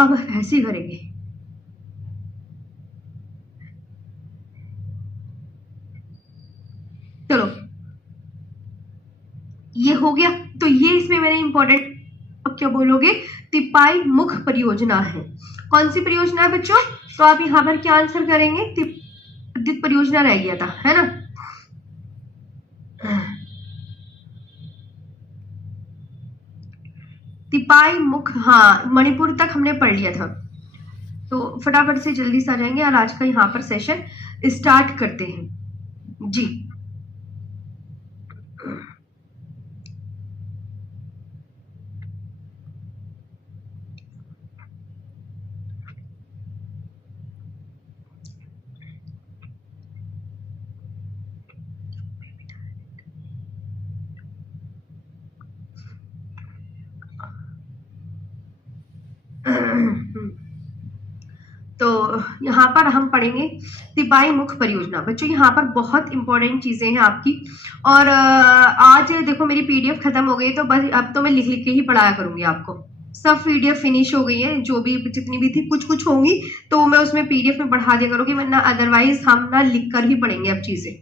अब ऐसे ही करेंगे। चलो ये हो गया। तो ये इसमें मैंने इंपॉर्टेंट, अब क्या बोलोगे, तिपाई मुख परियोजना है। कौन सी परियोजना है बच्चों? तो आप यहाँ पर क्या आंसर करेंगे? विद्युत परियोजना रह गया था, है ना। तिपाई मुख, हाँ मणिपुर तक हमने पढ़ लिया था। तो फटाफट से जल्दी से आ जाएंगे और आज का यहाँ पर सेशन स्टार्ट करते हैं जी। तो यहाँ पर हम पढ़ेंगे तिपाई मुख परियोजना। बच्चों यहाँ पर बहुत इंपॉर्टेंट चीजें हैं आपकी। और आज देखो मेरी पीडीएफ खत्म हो गई, तो बस अब तो मैं लिख लिख के ही पढ़ाया करूंगी आपको। सब पीडीएफ फिनिश हो गई है, जो भी जितनी भी थी, कुछ कुछ होंगी तो मैं उसमें पीडीएफ में बढ़ा दिया करूंगी, वरना अदरवाइज हम ना लिख कर ही पढ़ेंगे अब चीजें,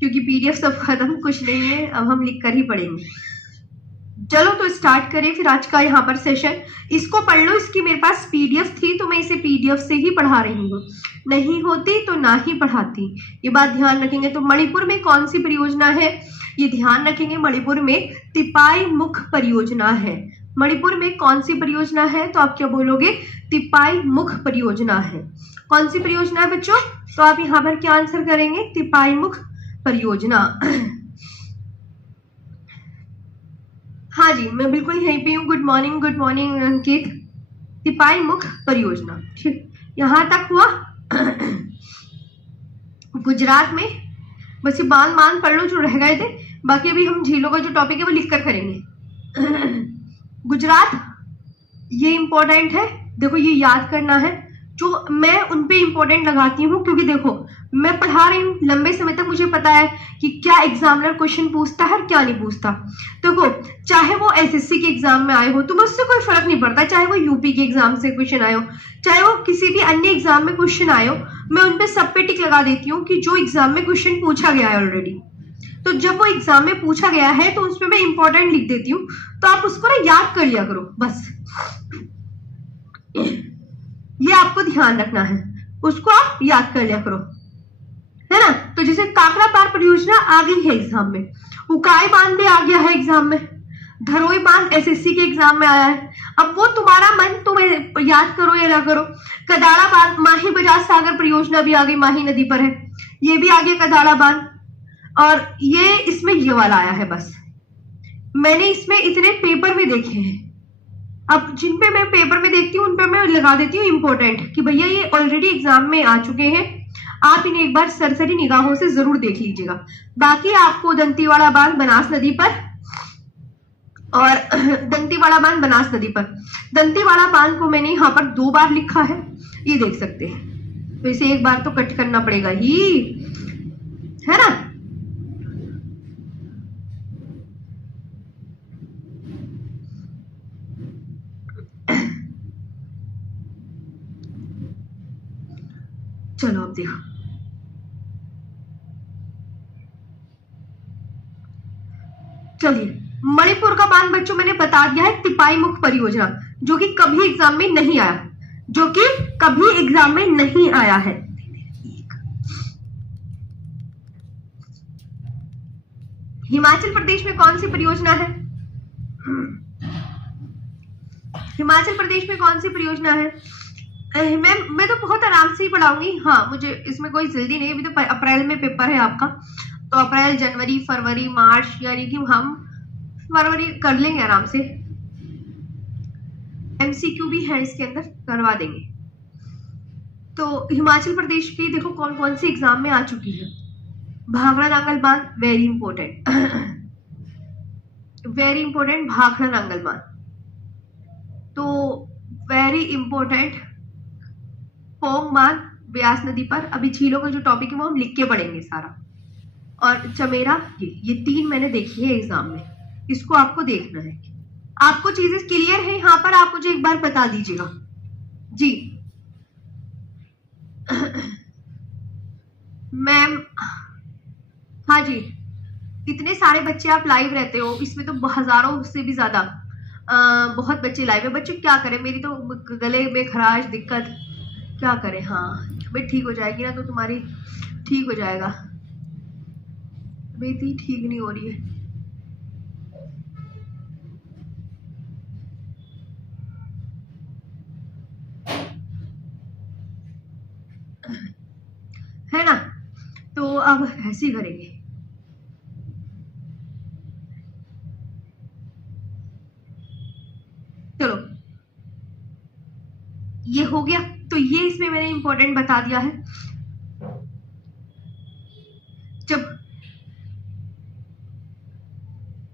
क्योंकि पीडीएफ सब खत्म, कुछ नहीं है, अब हम लिख कर ही पढ़ेंगे। चलो तो स्टार्ट करें फिर आज का यहाँ पर सेशन। इसको पढ़ लो, इसकी मेरे पास पीडीएफ थी तो मैं इसे पीडीएफ से ही पढ़ा रही हूँ, नहीं होती तो ना ही पढ़ाती, ये बात ध्यान रखेंगे। तो मणिपुर में कौन सी परियोजना है, ये ध्यान रखेंगे। मणिपुर में तिपाई मुख परियोजना है। मणिपुर में कौन सी परियोजना है? तो आप क्या बोलोगे? तिपाई मुख परियोजना है। कौन सी परियोजना है बच्चों? तो आप यहाँ पर क्या आंसर करेंगे? तिपाई मुख परियोजना। हाँ जी, मैं बिल्कुल यहीं पे हूँ। गुड मॉर्निंग अंकित। तिपाई मुख परियोजना, ठीक, यहां तक हुआ। गुजरात में बस ये बांध पढ़ लो जो रह गए थे, बाकी अभी हम झीलों का जो टॉपिक है वो लिख कर करेंगे। गुजरात ये इंपॉर्टेंट है, देखो ये याद करना है। जो मैं उन पे इंपॉर्टेंट लगाती हूँ, क्योंकि देखो मैं पढ़ा रही हूँ लंबे समय तक, मुझे पता है कि क्या एग्जामिनर क्वेश्चन पूछता है और क्या नहीं पूछता। देखो चाहे वो एसएससी के एग्जाम में आए हो तो उससे कोई फर्क नहीं पड़ता, चाहे वो यूपी के एग्जाम से क्वेश्चन आए हो, चाहे वो किसी भी अन्य एग्जाम में क्वेश्चन आए हो, मैं उनपे सब पे टिक लगा देती हूँ कि जो एग्जाम में क्वेश्चन पूछा गया है ऑलरेडी। तो जब वो एग्जाम में पूछा गया है तो उसमें मैं इंपॉर्टेंट लिख देती हूँ, तो आप उसको ना याद कर लिया करो बस, ये आपको ध्यान रखना है, उसको आप याद कर लिया करो, है ना। तो जैसे काकरा पार परियोजना आ गई है एग्जाम में, उकाई बांध भी आ गया है एग्जाम में, धरोई बांध एसएससी के एग्जाम में आया है। अब वो तुम्हारा मन, तुम याद करो या ना करो। कदाड़ा बांध, माही बजाज सागर परियोजना भी आ गई, माही नदी पर है, ये भी आ गया कदाड़ा बांध। और ये इसमें ये वाला आया है, बस मैंने इसमें इतने पेपर में देखे हैं। अब जिन पे मैं पेपर में देखती हूँ उन पे मैं लगा देती हूँ इंपॉर्टेंट, कि भैया ये ऑलरेडी एग्जाम में आ चुके हैं, आप इन्हें एक बार सरसरी निगाहों से जरूर देख लीजिएगा। बाकी आपको दंतीवाड़ा बांध बनास नदी पर, और दंतीवाड़ा बांध बनास नदी पर, दंतीवाड़ा बांध को मैंने यहाँ पर 2 बार लिखा है, ये देख सकते हैं। तो इसे एक बार तो कट करना पड़ेगा ही, है ना। चलो अब देखो, चलिए मणिपुर का बांध बच्चों मैंने बता दिया है, तिपाई मुख परियोजना, जो कि कभी एग्जाम में नहीं आया, जो कि कभी एग्जाम में नहीं आया है। हिमाचल प्रदेश में कौन सी परियोजना है? हिमाचल प्रदेश में कौन सी परियोजना है? मैं तो बहुत आराम से ही पढ़ाऊंगी, हाँ मुझे इसमें कोई जल्दी नहीं। अभी तो अप्रैल में पेपर है आपका, तो अप्रैल, जनवरी, फरवरी, मार्च, यानी कि हम फरवरी कर लेंगे आराम से। एमसीक्यू भी है इसके अंदर, करवा देंगे। तो हिमाचल प्रदेश की देखो कौन कौन सी एग्जाम में आ चुकी है। भाखड़ा नांगल बांध, very important, very important, Bhakra Nangal बांध तो वेरी इंपॉर्टेंट। पोंग बांध ब्यास नदी पर, अभी झीलों का जो टॉपिक है वो हम लिख के पढ़ेंगे सारा। और चमेरा, ये 3 मैंने देखी है एग्जाम में, इसको आपको देखना है। आपको चीजें क्लियर है यहाँ पर? आप मुझे एक बार बता दीजिएगा। जी मैम। हाँ जी, इतने सारे बच्चे आप लाइव रहते हो, इसमें तो हजारों से भी ज्यादा बहुत बच्चे लाइव है। बच्चों क्या करें, मेरी तो गले में खराश दिक्कत, क्या करें। हाँ तबीयत ठीक हो जाएगी ना तो तुम्हारी ठीक हो जाएगा, तबीयत ही ठीक नहीं हो रही है ना। तो अब ऐसे ही करेंगे। चलो ये हो गया, तो ये इसमें मैंने इंपॉर्टेंट बता दिया है। जब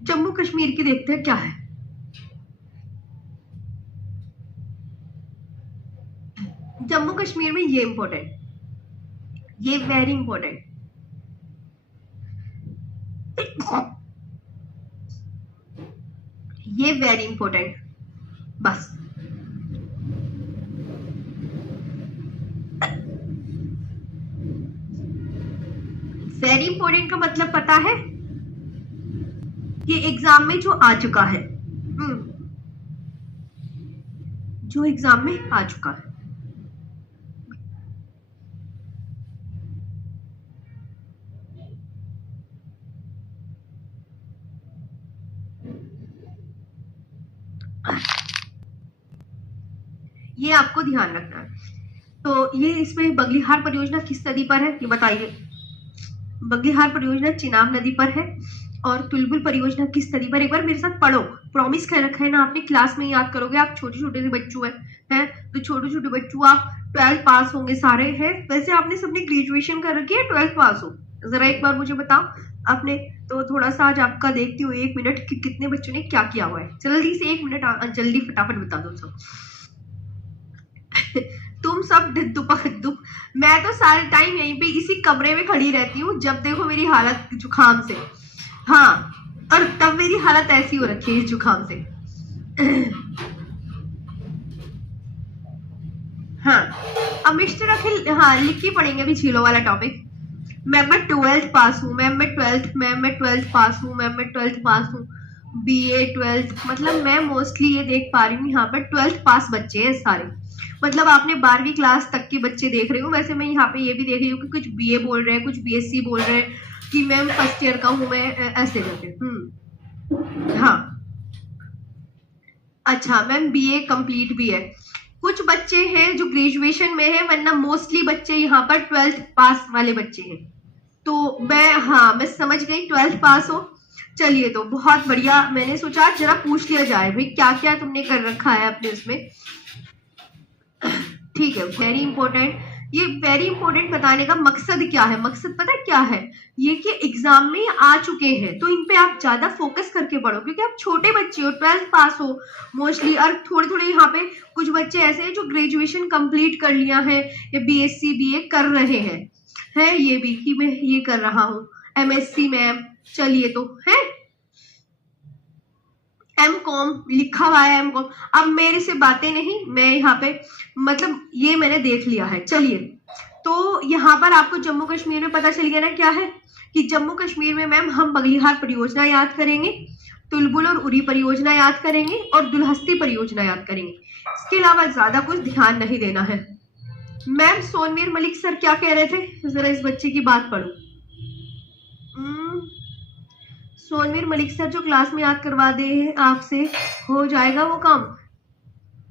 जम्मू कश्मीर की देखते हैं क्या है। जम्मू कश्मीर में ये इंपॉर्टेंट, ये वेरी इंपॉर्टेंट, ये वेरी इंपॉर्टेंट। बस वेरी इंपॉर्टेंट का मतलब पता है, ये एग्जाम में जो आ चुका है, जो एग्जाम में आ चुका है। ये आपको ध्यान रखना है। तो ये इसमें बगलीहार परियोजना किस नदी पर है ये बताइए। बगलीहार परियोजना चिनाब नदी पर है। और तुलबुल परियोजना किस नदी पर, एक बार मेरे साथ पढ़ो, प्रॉमिस कर रखा है ना आपने, क्लास में याद करोगे। आप छोटे छोटे से बच्चों हैं तो छोटे छोटे बच्चों, आप 12th पास होंगे सारे हैं, वैसे आपने सबने ग्रेजुएशन कर रखी है, 12th पास हो। जरा एक बार मुझे बताओ आपने, तो थोड़ा सा आज आपका देखती हूँ 1 मिनट कि कितने बच्चों ने क्या किया हुआ है। जल्दी से 1 मिनट, जल्दी फटाफट बता दो सब। तुम सब दुप, मैं तो सारे टाइम यहीं पे इसी कमरे में खड़ी रहती हूँ, जब देखो मेरी हालत जुकाम से। हाँ, और तब मेरी हालत ऐसी हो रखी है इस जुकाम से। हाँ अब मिस्टर अखिल, हाँ लिख के पढ़ेंगे अभी झीलों वाला टॉपिक। मैम मैं 12th पास हूँ, मैम मैं 12th पास हूँ, मैम मैं 12th पास हूँ, BA 12th, मतलब मैं मोस्टली ये देख पा रही हूँ यहाँ पर 12th पास बच्चे हैं सारे। मतलब आपने 12वीं क्लास तक के बच्चे देख रहे हो। वैसे मैं यहाँ पे ये भी देख रही हूँ कि कुछ BA बोल रहे हैं, कुछ BSc बोल रहे हैं कि मैम फर्स्ट ईयर का हूँ मैं, ऐसे करके। हाँ अच्छा मैम BA कंप्लीट भी है। कुछ बच्चे हैं जो ग्रेजुएशन में है, वरना मोस्टली बच्चे यहाँ पर 12th पास वाले बच्चे हैं। तो मैं समझ गई 12th पास हो। चलिए तो बहुत बढ़िया, मैंने सोचा जरा पूछ लिया जाए भाई क्या क्या तुमने कर रखा है अपने उसमें। ठीक है, वेरी इंपॉर्टेंट। ये वेरी इंपॉर्टेंट बताने का मकसद क्या है, मकसद पता है क्या है, ये कि एग्जाम में आ चुके हैं तो इन पे आप ज्यादा फोकस करके पढ़ो, क्योंकि आप छोटे बच्चे हो, 12th पास हो मोस्टली, और थोड़े थोड़े यहाँ पे कुछ बच्चे ऐसे हैं जो ग्रेजुएशन कंप्लीट कर लिया है या BSc BA कर रहे हैं ये भी कि मैं ये कर रहा हूँ MSc मैम। चलिए तो है MCOM लिखा हुआ है MCOM। अब मेरे से बातें नहीं, मैं यहाँ पे मतलब ये मैंने देख लिया है। चलिए तो यहाँ पर आपको जम्मू कश्मीर में पता चल गया ना क्या है, कि जम्मू कश्मीर में मैम हम बगलीहार परियोजना याद करेंगे, तुलबुल और उरी परियोजना याद करेंगे, और दुलहस्ती परियोजना याद करेंगे। इसके अलावा ज्यादा कुछ ध्यान नहीं देना है। मैम सोनवीर मलिक सर क्या कह रहे थे, जरा इस बच्चे की बात पढ़ो। सोनवीर मलिक सर जो क्लास में याद करवा दे आपसे, हो जाएगा वो काम।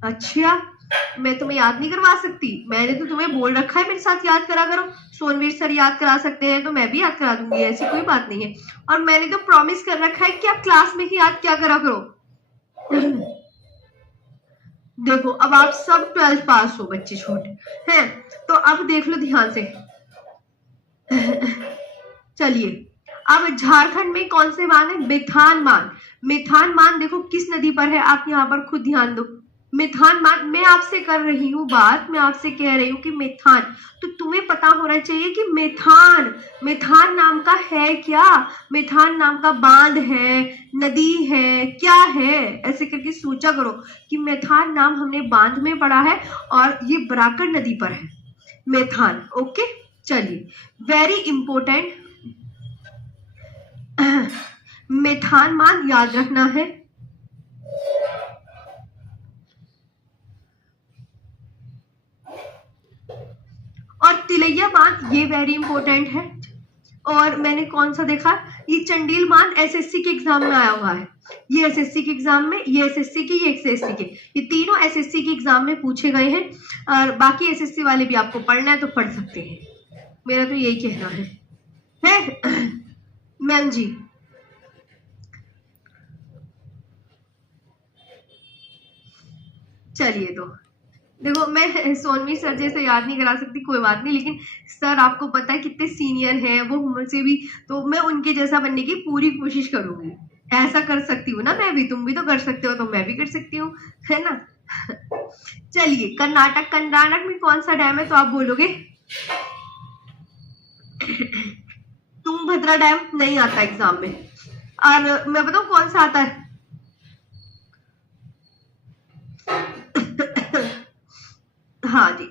अच्छा मैं तुम्हें याद नहीं करवा सकती, मैंने तो तुम्हें बोल रखा है मेरे साथ याद करा करो। सोनवीर सर याद करा सकते हैं तो मैं भी याद करा दूंगी, ऐसी कोई बात नहीं है। और मैंने तो प्रॉमिस कर रखा है कि आप क्लास में ही याद क्या करा करो। देखो अब आप सब 12th पास हो बच्चे छोटे हैं, तो अब देख लो ध्यान से। चलिए अब झारखंड में कौन से मान है, मेथान मान। मेथान मान देखो किस नदी पर है, आप यहाँ पर खुद ध्यान दो। मेथान मान, मैं आपसे कर रही हूँ बात, मैं आपसे कह रही हूँ कि मेथान, तो तुम्हें पता होना चाहिए कि मेथान, मेथान नाम का है क्या, मेथान नाम का बांध है, नदी है, क्या है, ऐसे करके सोचा करो कि मेथान नाम हमने बांध में पढ़ा है और ये बराकर नदी पर है मेथान। ओके, चलिए, वेरी इंपॉर्टेंट मेथान मान याद रखना है। और तिलैया बांध ये वेरी इंपॉर्टेंट है। और मैंने कौन सा देखा, ये चंडील बांध एसएससी के एग्जाम में आया हुआ है, ये एसएससी के एग्जाम में, ये एसएससी की, ये एसएससी के, ये तीनों एसएससी के एग्जाम में पूछे गए हैं। और बाकी एसएससी वाले भी आपको पढ़ना है तो पढ़ सकते हैं, मेरा तो यही कहना है मैम जी। चलिए, तो देखो मैं सोनवी सर जैसे याद नहीं करा सकती, कोई बात नहीं, लेकिन सर आपको पता है कितने सीनियर हैं वो मुझसे भी, तो मैं उनके जैसा बनने की पूरी कोशिश करूंगी। ऐसा कर सकती हूँ ना मैं भी, तुम भी तो कर सकते हो, तो मैं भी कर सकती हूँ, है ना। चलिए, कर्नाटक, कर्नाटक में कौन सा डैम है, तो आप बोलोगे तुंगभद्रा डैम नहीं आता एग्जाम में। और मैं बताऊं कौन सा आता है, हाँ जी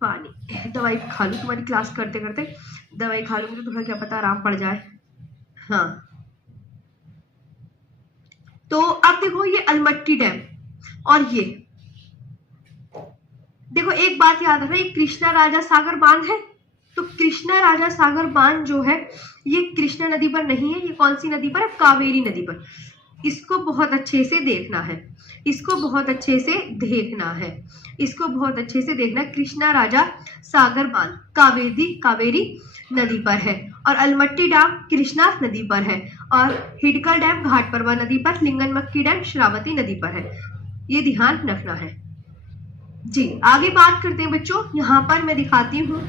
पानी। दवाई खा लूं, तुम्हारी क्लास करते करते दवाई खा लूंगी तो थोड़ा क्या पता आराम पड़ जाए। हाँ, तो अब देखो ये अलमट्टी डैम, और ये देखो एक बात याद रखना, ये कृष्णा राजा सागर बांध है। तो कृष्णा राजा सागर बांध जो है ये कृष्णा नदी पर नहीं है, ये कौन सी नदी पर है, कावेरी नदी पर। इसको बहुत अच्छे से देखना है, इसको बहुत अच्छे से देखना है, इसको बहुत अच्छे से देखना। कृष्णा राजा सागर बांध कावेरी नदी पर है, और अलमट्टी डैम कृष्णा नदी पर है, और हिडकल डैम घाटपर्वा नदी पर, लिंगनमक्की डैम श्रावती नदी पर है। ये ध्यान रखना है जी। आगे बात करते हैं बच्चों, यहाँ पर मैं दिखाती हूँ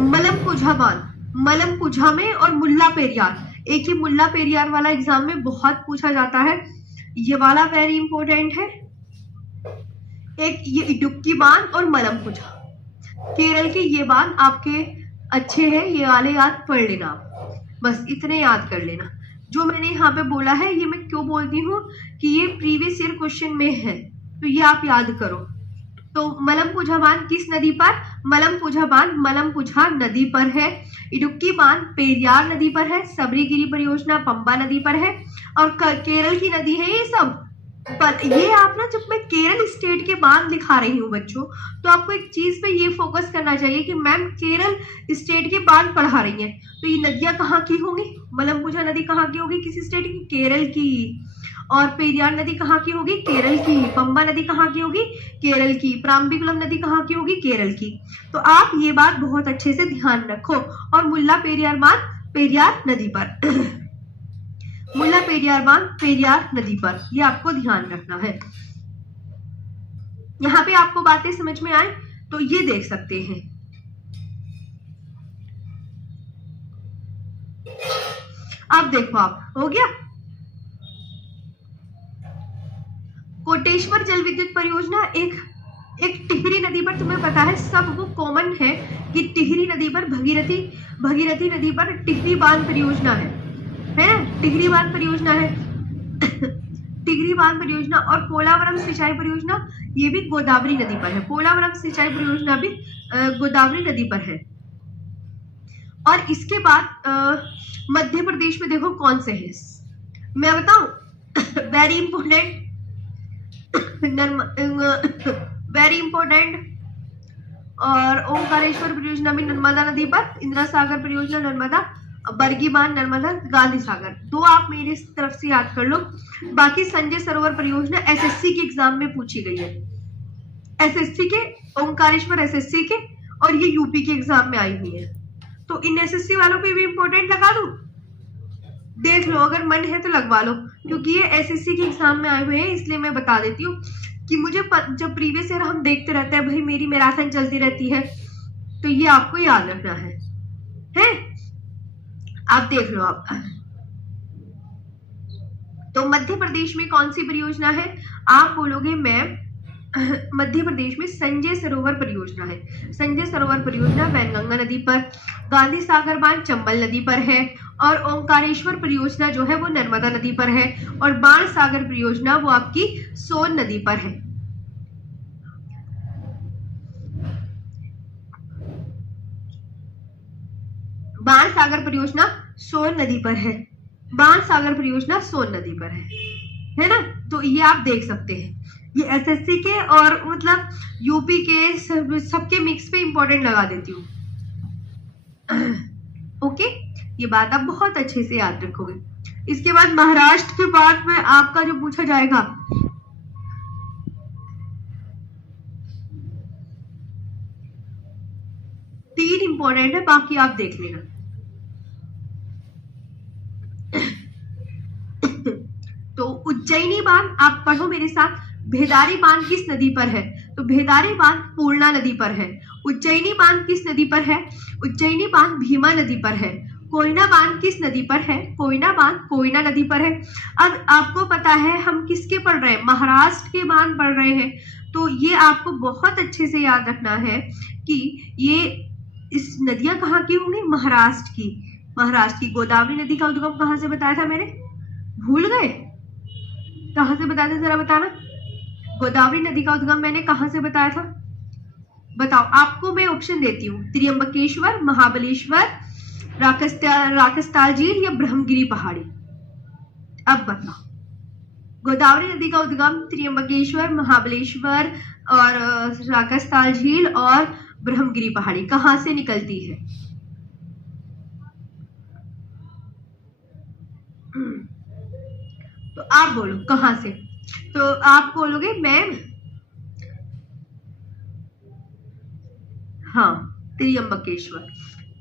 मलमपुझा बांध, मलमपुझा में और मुल्ला पेरियार। एक ही मुल्ला पेरियार वाला एग्जाम में बहुत पूछा जाता है, ये वाला वेरी इंपॉर्टेंट है। एक ये इडुक्की बांध और मलमपुझा, केरल के ये बांध आपके अच्छे हैं, ये वाले याद पढ़ लेना, बस इतने याद कर लेना। जो मैंने यहाँ पे बोला है ये मैं क्यों बोलती हूँ कि ये प्रीवियस ईयर क्वेश्चन में है, तो ये आप याद करो। तो मलमपुझा बांध किस नदी पर, मलमपुझा बांध मलमपुझा नदी पर है। इडुक्की बांध पेरियार नदी पर है। सबरीगिरी परियोजना पंबा नदी पर है, और केरल की नदी है ये सब। पर ये आप ना, जब मैं केरल स्टेट के बांध दिखा रही हूँ बच्चों, तो आपको एक चीज पे ये फोकस करना चाहिए कि मैम केरल स्टेट के बांध पढ़ा रही हैं, तो ये नदियां कहाँ की होंगी, मलमपुझा नदी कहाँ की होगी, किसी स्टेट की, केरल की। और पेरियार नदी कहाँ की होगी, केरल की। पंबा नदी कहाँ की होगी, केरल की। प्राम्बिकुलम नदी कहाँ की होगी, केरल की। तो आप ये बात बहुत अच्छे से ध्यान रखो। और मुल्ला पेरियार बांध पेरियार नदी पर मुल्ला पेरियार बांध पेरियार नदी पर, ये आपको ध्यान रखना है। यहाँ पे आपको बातें समझ में आए तो ये देख सकते हैं। अब देखो, आप हो गया। कोटेश्वर जल विद्युत परियोजना एक टिहरी नदी पर, तुम्हें पता है सबको कॉमन है कि टिहरी नदी पर भगीरथी नदी पर टिहरी बांध परियोजना है टिहरी बांध परियोजना है टिहरी बांध परियोजना। और पोलावरम सिंचाई परियोजना ये भी गोदावरी नदी पर है, पोलावरम सिंचाई परियोजना भी गोदावरी नदी पर है। और इसके बाद मध्य प्रदेश में देखो कौन से है, मैं बताऊं वेरी इंपॉर्टेंट वेरी इंपॉर्टेंट। और ओंकारेश्वर परियोजना भी नर्मदा नदी पर, इंदिरा सागर परियोजना नर्मदा, बरगी बांध नर्मदा, गांधी सागर। दो आप मेरी तरफ से याद कर लो। बाकी संजय सरोवर परियोजना एसएससी के एग्जाम में पूछी गई है, एसएससी के, ओंकारेश्वर एसएससी के, और ये यूपी के एग्जाम में आई हुई है। तो इन एसएससी वालों पे भी इंपॉर्टेंट लगा दूं, देख लो, अगर मन है तो लगवा लो, क्योंकि ये एसएससी के एग्जाम में आए हुए हैं, इसलिए मैं बता देती हूँ। कि मुझे जब प्रीवियस ईयर हम देखते रहते हैं भाई, मेरी मैराथन चलती रहती है, तो ये आपको याद रखना है? आप देख लो आप। तो मध्य प्रदेश में कौन सी परियोजना है? आप बोलोगे मैम मध्य प्रदेश में संजय सरोवर परियोजना है। संजय सरोवर परियोजना वैनगंगा नदी पर, गांधी सागर बांध चंबल नदी पर है, और ओंकारेश्वर परियोजना जो है वो नर्मदा नदी पर है, और बाण सागर परियोजना वो आपकी सोन नदी पर है। बाण सागर परियोजना सोन नदी पर है, बाण सागर परियोजना सोन नदी पर है ना? तो ये आप देख सकते हैं, ये एसएससी के और मतलब यूपी के सबके मिक्स पे इंपॉर्टेंट लगा देती हूँ। ओके, ये बात आप बहुत अच्छे से याद रखोगे। इसके बाद महाराष्ट्र के बाद में आपका जो पूछा जाएगा, तीन इंपॉर्टेंट है, बाकी आप देख लेना। तो उज्जैनी बांध आप पढ़ो मेरे साथ। भेदारी बांध किस नदी पर है? तो भेदारी बांध पूर्णा नदी पर है। उज्जैनी बांध किस नदी पर है? उज्जैनी बांध भीमा नदी पर है। कोयना बांध किस नदी पर है? कोयना बांध कोयना नदी पर है। अब आपको पता है हम किसके पढ़ रहे हैं? महाराष्ट्र के बांध पढ़ रहे हैं। तो ये आपको बहुत अच्छे से याद रखना है कि ये इस नदियां कहाँ की होंगी? महाराष्ट्र की। महाराष्ट्र की। गोदावरी नदी का उद्गम कहाँ से बताया था मैंने? भूल गए? कहाँ से बताया था जरा बताना। गोदावरी नदी का उद्गम मैंने कहाँ से बताया था? बताओ। आपको मैं ऑप्शन देती हूँ, त्र्यंबकेश्वर, महाबलेश्वर, राकस्ताल झील या ब्रह्मगिरी पहाड़ी। अब बताओ। गोदावरी नदी का उद्गम त्र्यंबकेश्वर, महाबलेश्वर और राकस्ताल झील और ब्रह्मगिरी पहाड़ी कहाँ से निकलती है? तो आप बोलो कहाँ से? तो आप बोलोगे मैम हाँ, त्र्यंबकेश्वर।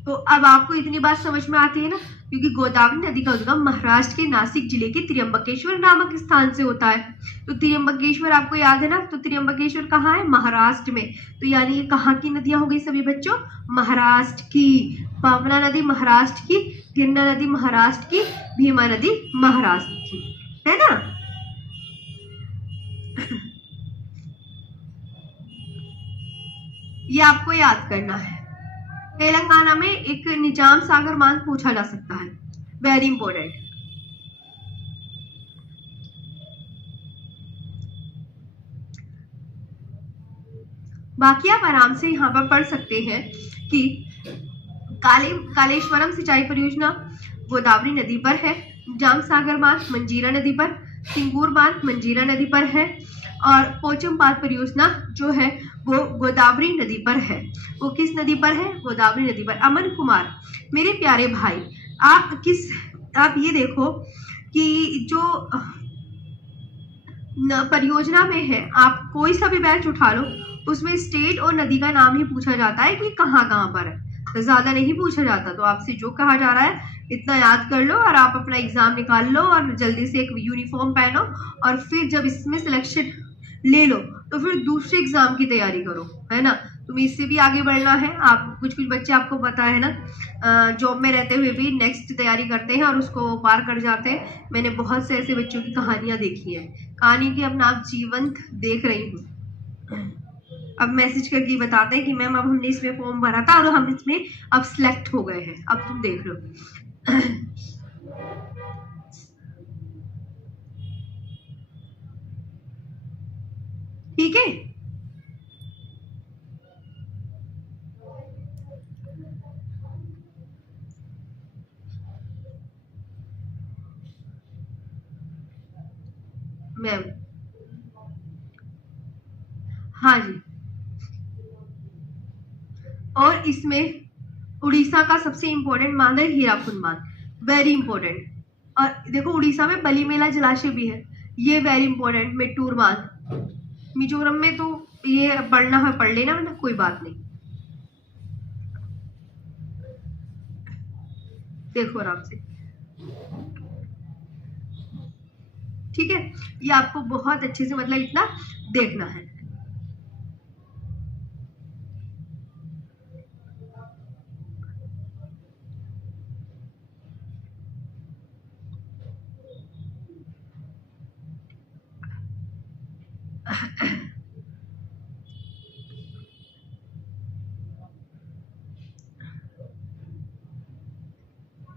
तो अब आपको इतनी बात समझ में आती है ना, क्योंकि गोदावरी नदी का उद्गम महाराष्ट्र के नासिक जिले के त्र्यंबकेश्वर नामक स्थान से होता है। तो त्र्यंबकेश्वर आपको याद है ना? तो त्र्यंबकेश्वर कहाँ है? महाराष्ट्र में। तो यानी ये कहाँ की नदियां हो गई सभी बच्चों? महाराष्ट्र की। पावना नदी महाराष्ट्र की, गिरना नदी महाराष्ट्र की, भीमा नदी महाराष्ट्र की, है ना? ये आपको याद करना है। तेलंगाना में एक निजाम सागर बांध पूछा जा सकता है, वेरी इंपॉर्टेंट। बाकी आप आराम से यहाँ पर पढ़ सकते हैं कि कालेश्वरम सिंचाई परियोजना गोदावरी नदी पर है, निजाम सागर बांध मंजीरा नदी पर, सिंगूर बांध मंजीरा नदी पर है, और पोचमपात परियोजना जो है वो गोदावरी नदी पर है। वो किस नदी पर है? गोदावरी नदी पर। अमन कुमार, मेरे प्यारे भाई, आप ये देखो कि जो परियोजना में है, आप कोई सा भी बैच उठा लो, उसमें स्टेट और नदी का नाम ही पूछा जाता है कि कहाँ कहाँ पर है, तो ज्यादा नहीं पूछा जाता। तो आपसे जो कहा जा रहा है इतना याद कर लो और आप अपना एग्जाम निकाल लो और जल्दी से एक यूनिफॉर्म पहनो, और फिर जब इसमें सिलेक्शन ले लो तो फिर दूसरे एग्जाम की तैयारी करो, है ना? तुम्हें इससे भी आगे बढ़ना है। आप कुछ बच्चे आपको पता है ना, जॉब में रहते हुए भी नेक्स्ट तैयारी करते हैं और उसको पार कर जाते हैं। मैंने बहुत से ऐसे बच्चों की कहानियां देखी है, कहानी की अपना आप जीवंत देख रही हूँ। अब मैसेज करके बताते हैं कि मैम अब हमने इसमें फॉर्म भरा था और हम इसमें अब सिलेक्ट हो गए हैं, अब तुम देख लो। ठीक है? मैम हाँ जी। और इसमें उड़ीसा का सबसे इंपॉर्टेंट बांध है हीराकुद बांध, वेरी इंपॉर्टेंट। और देखो उड़ीसा में बलीमेला जलाशय भी है, ये वेरी इंपॉर्टेंट। मेट्टूर बांध मिजोरम में, तो ये पढ़ना है पढ़ लेना, वरना कोई बात नहीं। देखो आराम से। ठीक है, ये आपको बहुत अच्छे से मतलब इतना देखना है।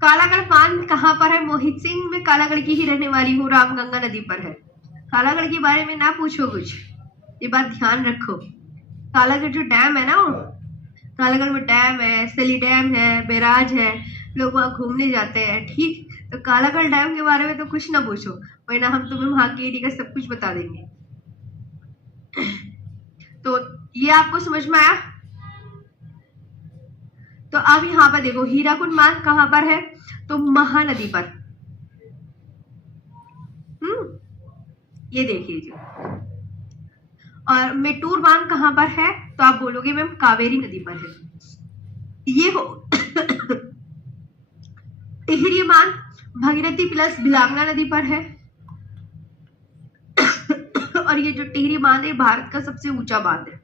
कालागढ़ बांध कहाँ पर है? मोहित सिंह, मैं कालागढ़ की ही रहने वाली हूँ, रामगंगा नदी पर है। कालागढ़ के बारे में ना पूछो कुछ, ये बात ध्यान रखो। कालागढ़ जो डैम है ना, वो कालागढ़ में डैम है, सली डैम है, बैराज है, लोग वहाँ घूमने जाते हैं। ठीक, तो कालागढ़ डैम के बारे में तो कुछ ना पूछो, वरना हम तुम्हें वहां के एरिया का सब कुछ बता देंगे। तो ये आपको समझ में आया? तो अब यहाँ पर देखो, हीराकुंड बांध कहाँ पर है? तो महानदी पर। ये देखिए जी। और मेटूर बांध कहाँ पर है? तो आप बोलोगे मैम कावेरी नदी पर है। ये हो टिहरी बांध भागीरथी प्लस भिलांगना नदी पर है। और ये जो टिहरी बांध है भारत का सबसे ऊंचा बांध है।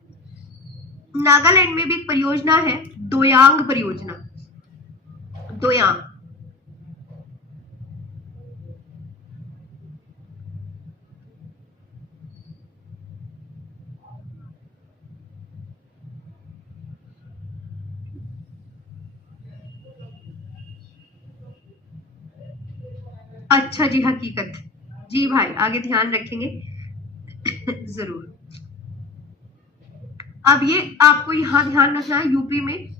नागालैंड में भी एक परियोजना है, दोयांग परियोजना। दोयांग, अच्छा जी, हकीकत जी भाई, आगे ध्यान रखेंगे जरूर। अब ये आपको यहाँ ध्यान रखना है, यूपी में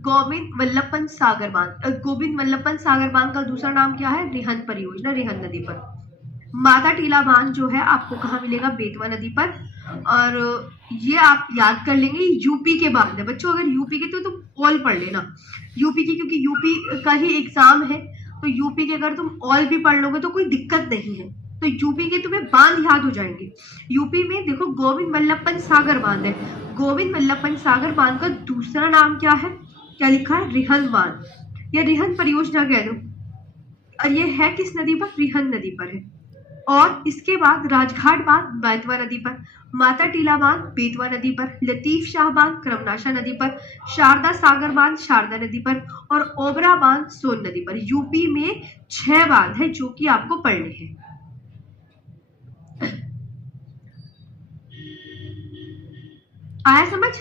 गोविंद वल्लभ पंत सागर बांध। गोविंद वल्लभ पंत सागर बांध का दूसरा नाम क्या है? रिहंद परियोजना, रिहंद नदी पर। माता टीला बांध जो है आपको कहाँ मिलेगा? बेतवा नदी पर। और ये आप याद कर लेंगे, यूपी के बांध है बच्चों। अगर यूपी के तो तुम ऑल पढ़ लेना यूपी की, क्योंकि यूपी का ही एग्जाम है, तो यूपी के अगर तुम ऑल भी पढ़ लोगे तो कोई दिक्कत नहीं है। तो यूपी के तुम्हें बांध याद हो जाएंगे। यूपी में देखो गोविंद वल्लभ पंत सागर बांध है। गोविंद वल्लभ पंत सागर बांध का दूसरा नाम क्या है? क्या लिखा है? रिहंद बांध या रिहंद परियोजना कह दो। और ये है किस नदी पर? रिहंद नदी पर है। और इसके बाद राजघाट बांध बेतवा नदी पर, माता टीला बांध बेतवा नदी पर, लतीफ शाह बांध क्रमनाशा नदी पर, शारदा सागर बांध शारदा नदी पर, और ओबरा बांध सोन नदी पर। यूपी में 6 बांध है जो कि आपको पढ़ने हैं। आया समझ?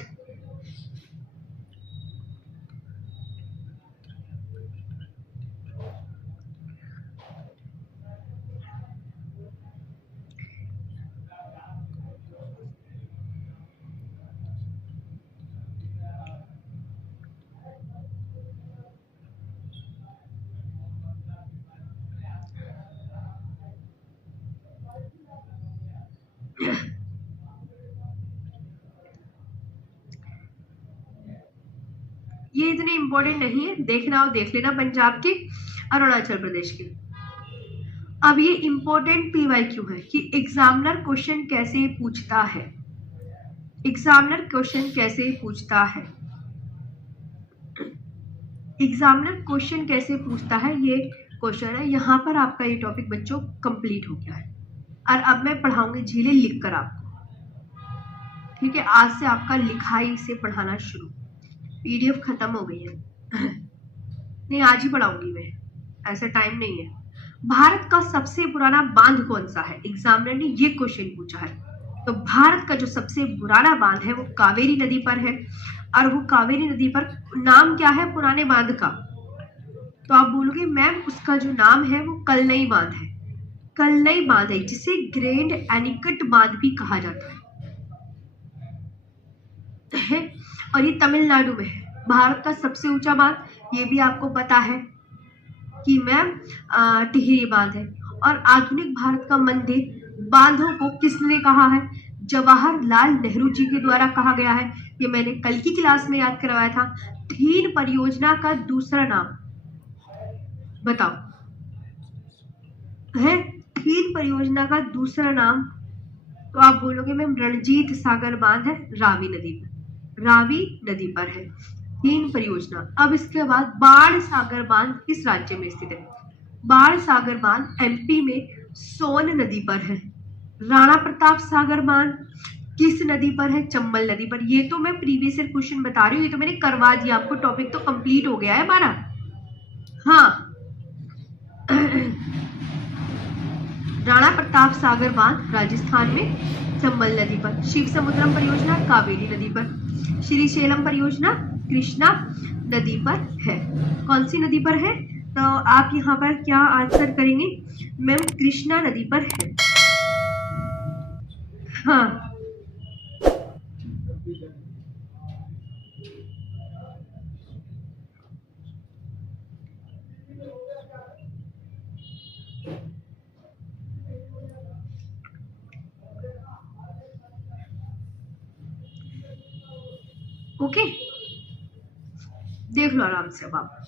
ये इतने इंपॉर्टेंट नहीं है, देखना हो देख लेना, पंजाब के, अरुणाचल प्रदेश के। अब ये इंपॉर्टेंट पीवाईक्यू है कि एग्जामिनर क्वेश्चन कैसे पूछता है। एग्जामिनर क्वेश्चन कैसे पूछता है? एग्जामिनर क्वेश्चन कैसे पूछता है, ये क्वेश्चन है। यहाँ पर आपका ये टॉपिक बच्चों कंप्लीट हो गया है, और अब मैं पढ़ाऊंगी झीलें लिखकर आपको। ठीक है, आज से आपका लिखाई से पढ़ाना शुरू। पीडीएफ खत्म हो गई है नहीं, आज ही पढ़ाऊंगी मैं, ऐसा टाइम नहीं है। भारत का सबसे पुराना बांध कौन सा है? एग्जामिनर ने ये क्वेश्चन पूछा है। तो भारत का जो सबसे पुराना बांध है वो कावेरी नदी पर है। और वो कावेरी नदी पर नाम क्या है पुराने बांध का? तो आप बोलोगे मैम उसका जो नाम है वो कलनई बांध है। कलनई बांध है, जिसे ग्रैंड एनीकट बांध भी कहा जाता है। और ये तमिलनाडु में है। भारत का सबसे ऊंचा बांध ये भी आपको पता है कि मैम टिहरी बांध है। और आधुनिक भारत का मंदिर बांधों को किसने कहा है? जवाहरलाल नेहरू जी के द्वारा कहा गया है। ये मैंने कल की क्लास में याद करवाया था। 3 परियोजना का दूसरा नाम बताओ है? 3 परियोजना का दूसरा नाम, तो आप बोलोगे मैम रणजीत सागर बांध है, रावी नदी पर। रावी नदी पर है 3 परियोजना। अब इसके बाद बाण सागर बांध किस राज्य में स्थित है? बाण सागर बांध एमपी में सोन नदी पर है। राणा प्रताप सागर बांध किस नदी पर है? चंबल नदी पर। ये तो मैं प्रीवियस ईयर क्वेश्चन बता रही हूँ, ये तो मैंने करवा दिया आपको, टॉपिक तो कंप्लीट हो गया है हमारा। हाँ राणा प्रताप सागर बांध राजस्थान में चंबल नदी पर। शिव समुद्रम परियोजना कावेरी नदी पर। श्रीशैलम परियोजना कृष्णा नदी पर है। कौन सी नदी पर है? तो आप यहाँ पर क्या आंसर करेंगे? मैम कृष्णा नदी पर है। हाँ ओके, देख लो आराम से अब आप।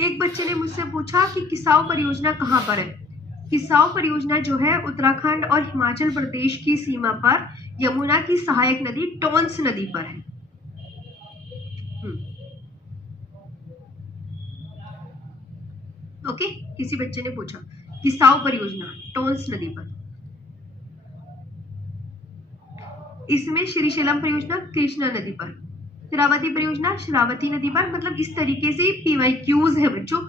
एक बच्चे ने मुझसे पूछा कि किसाऊ परियोजना कहाँ पर है। किसाऊ परियोजना जो है उत्तराखंड और हिमाचल प्रदेश की सीमा पर यमुना की सहायक नदी टोंस नदी पर है। ओके, किसी बच्चे ने पूछा किसाऊ परियोजना टोंस नदी पर। इसमें श्रीशैलम परियोजना कृष्णा नदी पर। शरावती परियोजना शरावती नदी पर। मतलब इस तरीके से PYQs है बच्चों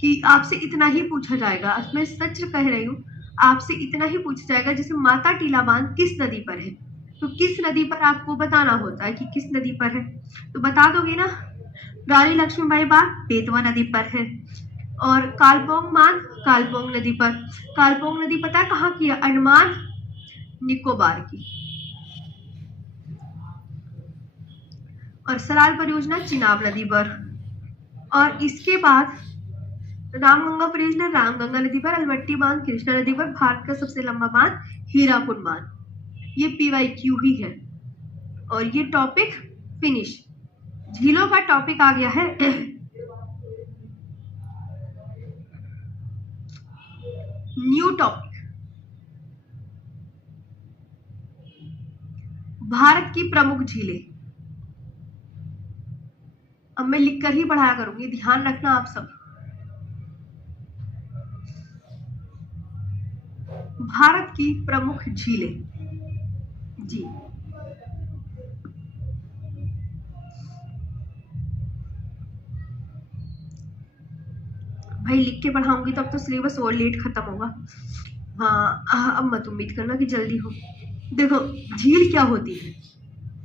कि आपसे इतना ही पूछा जाएगा। मैं सच कह रही हूँ, आपसे इतना ही पूछा जाएगा। जैसे माता टीला बांध किस नदी पर है, तो किस नदी पर आपको बताना होता है कि किस नदी पर है, तो बता दोगे ना। रानी लक्ष्मीबाई बांध बेतवा नदी पर है। और कालपोंग बांध कालपोंग नदी पर। कालपोंग नदी पता है कहाँ की है? अंडमान निकोबार की। और सराल परियोजना चिनाब नदी पर। और इसके बाद रामगंगा परियोजना रामगंगा नदी पर। अलमट्टी बांध कृष्णा नदी पर। भारत का सबसे लंबा बांध हीराकुंड बांध। ये PYQ ही है और ये टॉपिक फिनिश। झीलों का टॉपिक आ गया है। न्यू टॉपिक, भारत की प्रमुख झीलें। अब मैं लिखकर ही पढ़ाया करूंगी, ध्यान रखना आप सब। भारत की प्रमुख झीलें जी। भाई लिख के पढ़ाऊंगी तब तो सिलेबस और लेट खत्म होगा। हाँ अब मत उम्मीद करना कि जल्दी हो। देखो झील क्या होती है?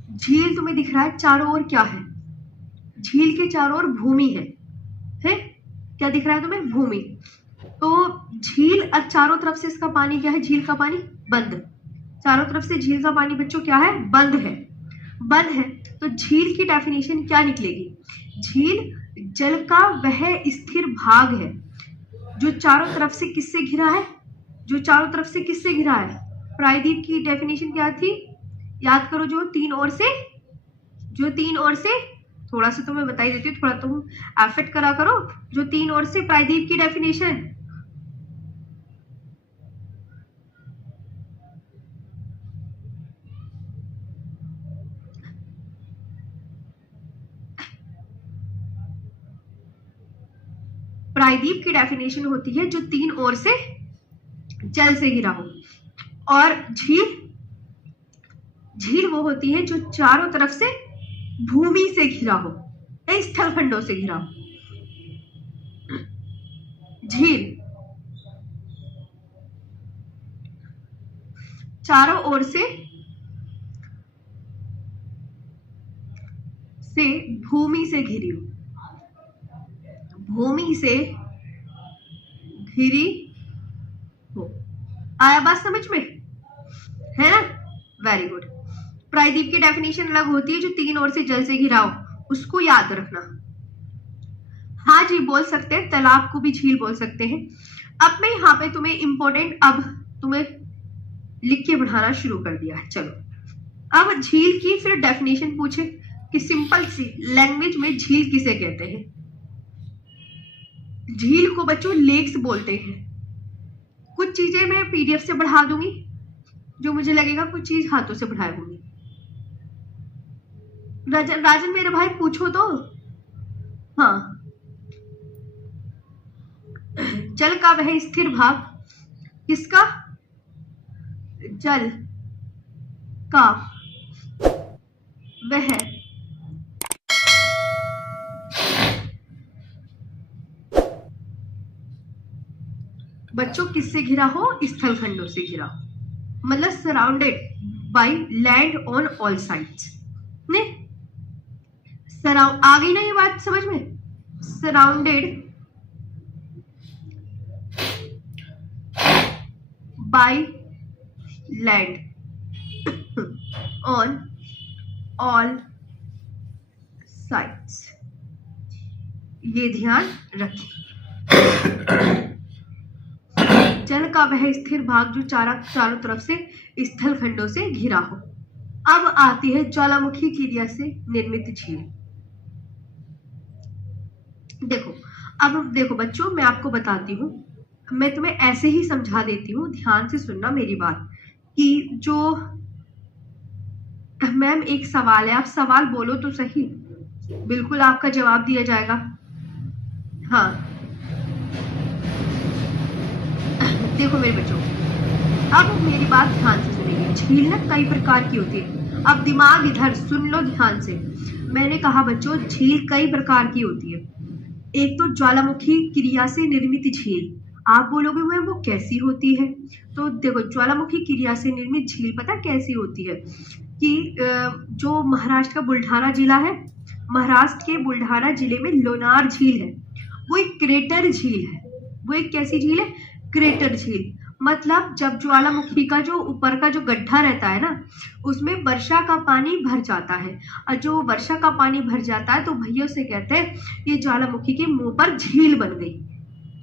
झील तुम्हें दिख रहा है चारों ओर क्या है? झील के चारों ओर भूमि है? क्या दिख रहा है तुम्हें? भूमि। तो झील चारों तरफ से इसका पानी क्या है? झील का पानी बंद। चारों तरफ से झील का पानी बच्चों क्या है? बंद है। बंद है तो झील की डेफिनेशन क्या निकलेगी? झील जल का वह स्थिर भाग है जो चारों तरफ से किससे घिरा है? जो चारों तरफ से किससे घिरा है? प्रायद्वीप की डेफिनेशन क्या थी? याद करो, जो तीन ओर से थोड़ा सा तो मैं बता ही देती हूँ, थोड़ा तुम एफर्ट करा करो। जो तीन ओर से प्रायद्वीप की डेफिनेशन, प्रायद्वीप की डेफिनेशन होती है जो तीन ओर से जल से घिरा हो। और झील वो होती है जो चारों तरफ से भूमि से घिरा हो, स्थल खंडों से घिरा हो। झील चारों ओर से भूमि से घिरी हो, भूमि से घिरी हो। आया बात समझ में, है ना? Very good. प्रायद्वीप की डेफिनेशन अलग होती है, जो 3 ओर से जल से घिरा हो, उसको याद रखना। हाँ जी, बोल सकते हैं, तालाब को भी झील बोल सकते हैं। अब मैं यहाँ पे तुम्हें इंपॉर्टेंट, अब तुम्हें लिख के बढ़ाना शुरू कर दिया है। चलो, अब झील की फिर डेफिनेशन पूछे कि सिंपल सी लैंग्वेज में झील किसे कहते हैं। झील को बच्चों लेक्स बोलते हैं। कुछ चीजें मैं पीडीएफ से बढ़ा दूंगी, जो मुझे लगेगा कुछ चीज हाथों से बढ़ाए होंगी। राजन मेरे भाई पूछो तो। हाँ, जल का वह स्थिर भाग, किसका? जल का वह बच्चों किससे घिरा हो? स्थल खंडों से घिरा हो, मतलब surrounded by land on all sides. ने आ गई ना ये बात समझ में? Surrounded by land on all sides, ये ध्यान रखें। जल का वह स्थिर भाग जो चारों तरफ से स्थल खंडों से घिरा हो। अब आती है ज्वालामुखी क्रिया से निर्मित झील। अब देखो बच्चों, मैं आपको बताती हूँ, मैं तुम्हें ऐसे ही समझा देती हूँ, ध्यान से सुनना मेरी बात। कि जो मैम एक सवाल है, आप सवाल बोलो तो सही, बिल्कुल आपका जवाब दिया जाएगा। हाँ, देखो मेरे बच्चों, अब मेरी बात ध्यान से सुनिए। झील ना कई प्रकार की होती है। अब दिमाग इधर सुन लो ध्यान से। मैंने कहा बच्चों, झील कई प्रकार की होती है। एक तो ज्वालामुखी क्रिया से निर्मित झील। आप बोलोगे मैम वो कैसी होती है? तो देखो, ज्वालामुखी क्रिया से निर्मित झील पता कैसी होती है? कि जो महाराष्ट्र का बुल्ढाना जिला है, महाराष्ट्र के बुल्ढाना जिले में लोनार झील है, वो एक क्रेटर झील है। वो एक कैसी झील है? क्रेटर झील। मतलब जब ज्वालामुखी का जो ऊपर का जो गड्ढा रहता है ना, उसमें वर्षा का पानी भर जाता है, और जो वर्षा का पानी भर जाता है तो भैया से कहते हैं ये ज्वालामुखी के मुंह पर झील बन गई,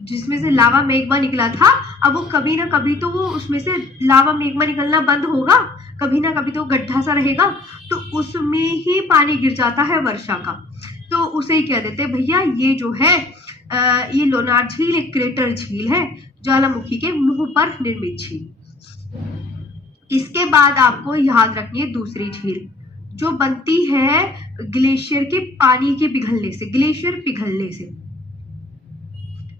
जिसमें से लावा मेग्मा निकला था। अब वो कभी ना कभी तो वो उसमें से लावा मेग्मा निकलना बंद होगा, कभी ना कभी तो गड्ढा सा रहेगा, तो उसमें ही पानी गिर जाता है वर्षा का, तो उसे ही कह देते हैं भैया ये जो है ये लोनार झील एक क्रेटर झील है, ज्वालामुखी के मुंह पर निर्मित झील। इसके बाद आपको याद रखनी है दूसरी झील, जो बनती है ग्लेशियर के पानी के पिघलने से, ग्लेशियर पिघलने से,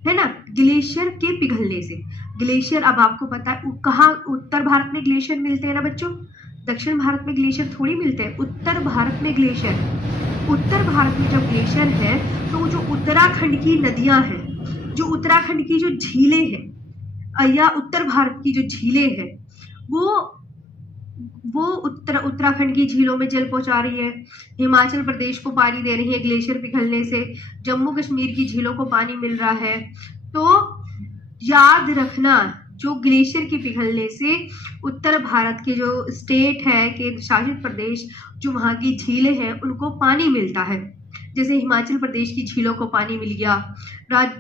है ना? ग्लेशियर के पिघलने से। ग्लेशियर, अब आपको पता है कहाँ उत्तर भारत में ग्लेशियर मिलते हैं ना बच्चों, दक्षिण भारत में ग्लेशियर थोड़ी मिलते हैं। उत्तर भारत में ग्लेशियर, उत्तर भारत में जब ग्लेशियर है तो जो उत्तराखंड की नदियां हैं, जो उत्तराखंड की जो झीलें हैं, या उत्तर भारत की जो झीलें हैं, वो उत्तराखंड की झीलों में जल पहुंचा रही है, हिमाचल प्रदेश को पानी दे रही है ग्लेशियर पिघलने से, जम्मू कश्मीर की झीलों को पानी मिल रहा है। तो याद रखना, जो ग्लेशियर के पिघलने से उत्तर भारत के जो स्टेट है, केंद्र शासित प्रदेश, जो वहाँ की झीलें हैं उनको पानी मिलता है। जैसे हिमाचल प्रदेश की झीलों को पानी मिल गया,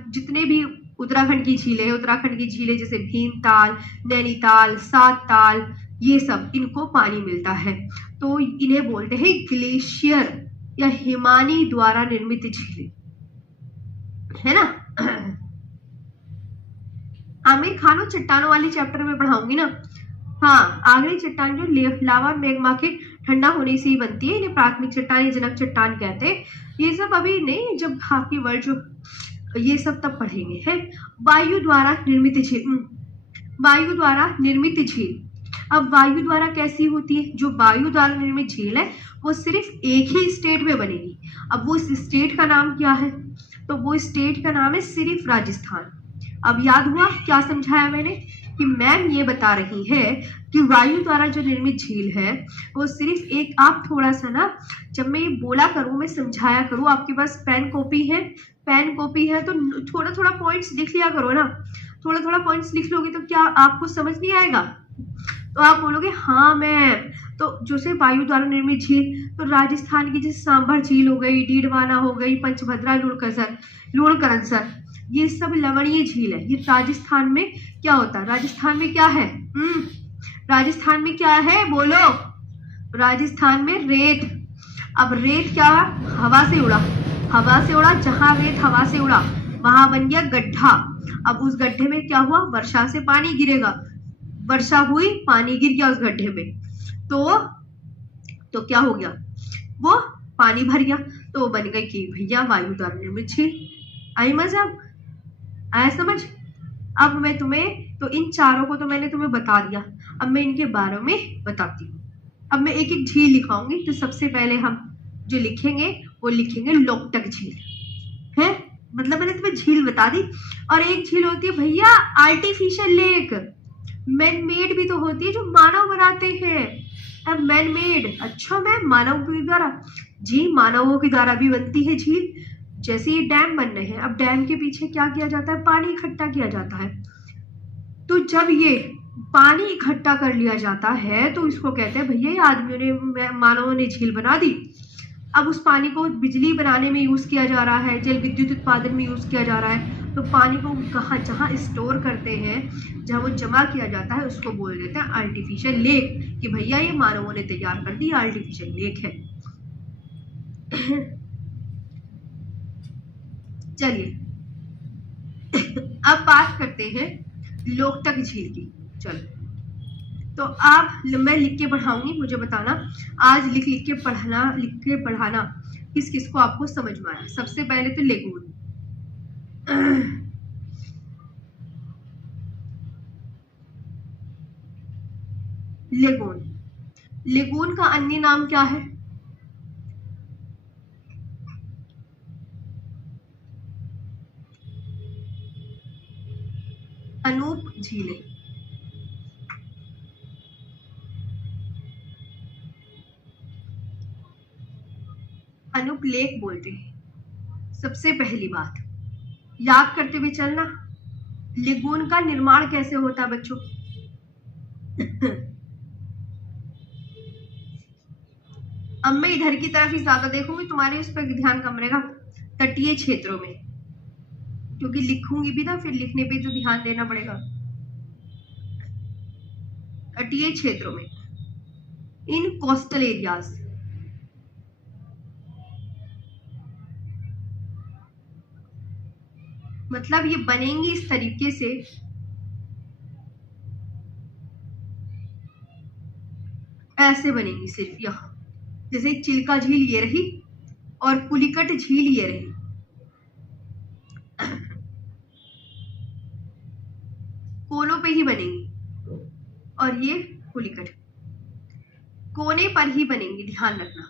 जितने भी उत्तराखंड की झीलें हैं, उत्तराखंड की झीलें जैसे भीमताल, नैनीताल, सातताल, ये सब इनको पानी मिलता है, तो इन्हें बोलते हैं ग्लेशियर या हिमानी द्वारा निर्मित झीलें, है ना? आमिर खानो चट्टानों वाली चैप्टर में पढ़ाऊंगी ना। हाँ, आगरी चट्टान जो लावा मैग्मा के ठंडा होने से ही बनती है, इन्हें प्राथमिक चट्टान या जनक चट्टान कहते हैं। ये सब अभी नहीं, जब आपकी वर्ड जो ये सब तब पढ़ेंगे, है। वायु द्वारा निर्मित झील, वायु द्वारा निर्मित झील। अब वायु द्वारा कैसी होती है? जो वायु द्वारा निर्मित झील है वो सिर्फ एक ही स्टेट में बनेगी। अब वो स्टेट का नाम क्या है? तो वो स्टेट का नाम है सिर्फ राजस्थान। अब याद हुआ क्या समझाया मैंने? कि मैम ये बता रही है कि वायु द्वारा जो निर्मित झील है वो सिर्फ एक, आप थोड़ा सा ना जब मैं ये बोला करूं, मैं समझाया करूं, आपके पास पेन कॉपी है, पेन कॉपी है तो थोड़ा थोड़ा पॉइंट्स लिख लिया करो ना। थोड़ा थोड़ा पॉइंट्स लिख लोगे तो क्या आपको समझ नहीं आएगा? तो आप बोलोगे हाँ मैम। तो जैसे वायु द्वारा निर्मित झील, तो राजस्थान की जैसे सांभर झील हो गई, डीडवाना हो गई, पंचभद्रा, लूणकरनसर, ये सब लवणीय झील है। ये राजस्थान में क्या होता है? राजस्थान में क्या है? राजस्थान में क्या है बोलो? राजस्थान में रेत। अब रेत क्या? हवा से उड़ा, हवा से उड़ा, जहां रेत हवा से उड़ा वहां बन गया गड्ढा। अब उस गड्ढे में क्या हुआ? वर्षा से पानी गिरेगा, वर्षा हुई, पानी गिर गया उस गड्ढे में, तो क्या हो गया? वो पानी भर गया, तो वो बन गई कि भैया वायु द्वारा निर्मित झील। आई मजा? आया समझ? अब मैं तुम्हें, तो इन चारों को तो मैंने तुम्हें बता दिया, अब मैं इनके बारे में बताती हूँ। अब मैं एक एक झील लिखाऊंगी। तो सबसे पहले हम जो लिखेंगे वो लिखेंगे लोकटक झील है, मतलब मैंने तुम्हें झील बता दी। और एक झील होती है भैया आर्टिफिशियल लेक, मैन मेड भी तो होती है जो मानव बनाते हैं। अब मैन मेड, अच्छा मैम मानव के द्वारा? जी मानवों के द्वारा भी बनती है झील। जैसे ये डैम बन रहे हैं, अब डैम के पीछे क्या किया जाता है? पानी इकट्ठा किया जाता है। तो जब ये पानी इकट्ठा कर लिया जाता है तो इसको कहते हैं भैया ये आदमियों ने, मानवों ने झील बना दी। अब उस पानी को बिजली बनाने में यूज किया जा रहा है, जल विद्युत उत्पादन में यूज किया जा रहा है। तो पानी को कहाँ, जहाँ स्टोर करते हैं, जहाँ वो जमा किया जाता है, उसको बोल देते हैं आर्टिफिशियल लेक, कि भैया ये मानवों ने तैयार कर दी आर्टिफिशियल लेक है। चलिए अब बात करते हैं लोकटक झील की। चलो तो आप, मैं लिख के पढ़ाऊंगी, मुझे बताना आज लिख के पढ़ाना किस किस को आपको समझ में आया। सबसे पहले तो लेगून। लेगून, लेगून का अन्य नाम क्या है? अनूप झीलें। अनूप लेक बोलते हैं। सबसे पहली बात याद करते हुए चलना, लेगून का निर्माण कैसे होता है बच्चों? अब मैं इधर की तरफ ही ज्यादा देखूंगी, तुम्हारे उस पर ध्यान कम रहेगा। तटीय क्षेत्रों में, क्योंकि लिखूंगी भी ना, फिर लिखने पे तो ध्यान देना पड़ेगा। तटीय क्षेत्रों में, इन कोस्टल एरियाज, मतलब ये बनेंगी इस तरीके से, ऐसे बनेंगी सिर्फ यहां, जैसे चिल्का झील ये रही और पुलिकट झील ये रही। कोनों पे ही बनेंगी, और ये पुलिकट कोने पर ही बनेंगी, ध्यान रखना।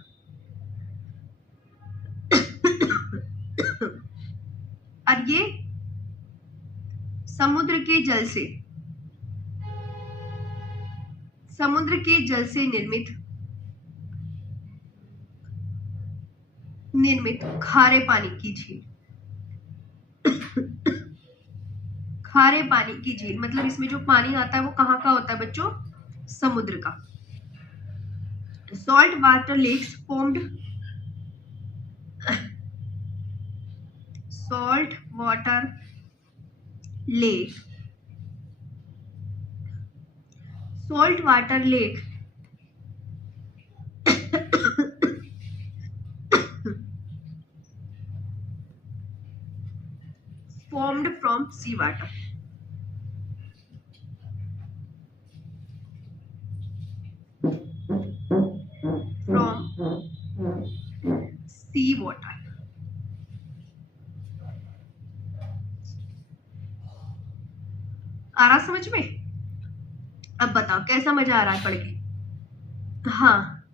और ये समुद्र के जल से, समुद्र के जल से निर्मित खारे पानी की झील। खारे पानी की झील मतलब इसमें जो पानी आता है वो कहाँ का होता है बच्चों? समुद्र का। Salt water lakes formed, salt water lake, salt water lake formed from sea water. From sea water. आ रहा समझ में? अब बताओ कैसा मजा आ रहा है पढ़ के? हाँ,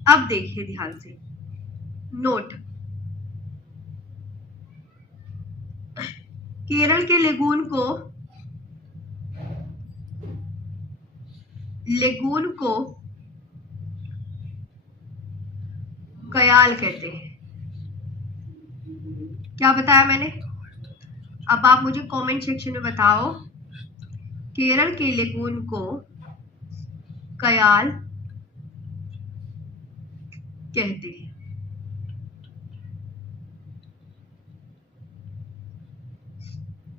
अब देखिए ध्यान से, नोट, केरल के लेगून को कयाल कहते हैं। क्या बताया मैंने? अब आप मुझे कमेंट सेक्शन में बताओ, केरल के लेगून को कयाल कहते हैं।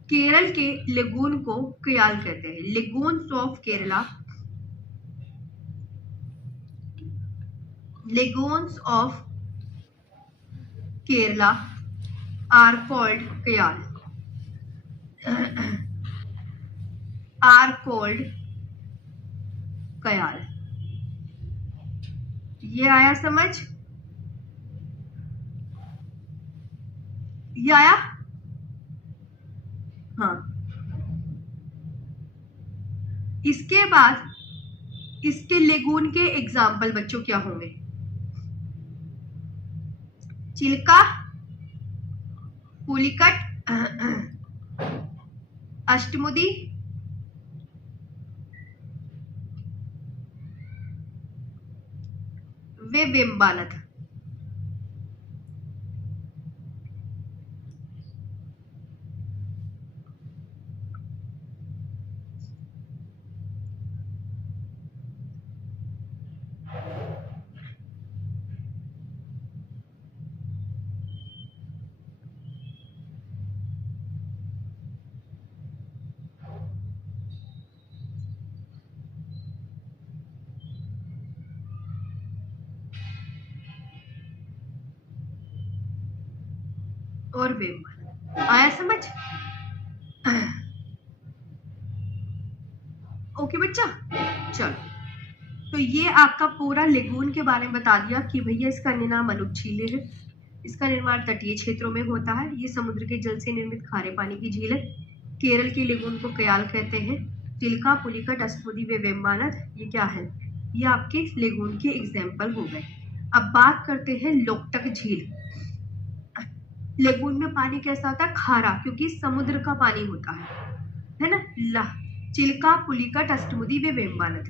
केरल के लेगून को कयाल कहते हैं। Lagoons of Kerala, lagoons of Kerala are called kayal, are called kayal. ये आया समझ? ये आया? हाँ, इसके बाद इसके लेगून के एग्जाम्पल बच्चों क्या होंगे? चिल्का, पुलिकट, अष्टमुदी, वे वेम्बानद। और वेम्बानद। आया समझ? ओके बच्चा, चलो, तो ये आपका पूरा लेगून के बारे में बता दिया कि भैया इसका निर्माण मनुष्य झीलें है, इसका निर्माण तटीय क्षेत्रों में होता है, ये समुद्र के जल से निर्मित खारे पानी की झील है। केरल के लेगून को कयाल कहते हैं। चिल्का, पुलिकट, अष्टमुदी, वे वेम्बानद, ये क्या है? ये आपके लेगून के एग्जाम्पल हो गए। अब बात करते हैं लोकटक झील। लेगून में पानी कैसा होता है? खारा, क्योंकि समुद्र का पानी होता है ना। चिल्का, पुलिकट, अष्टमुदी, वे वेम्बानद।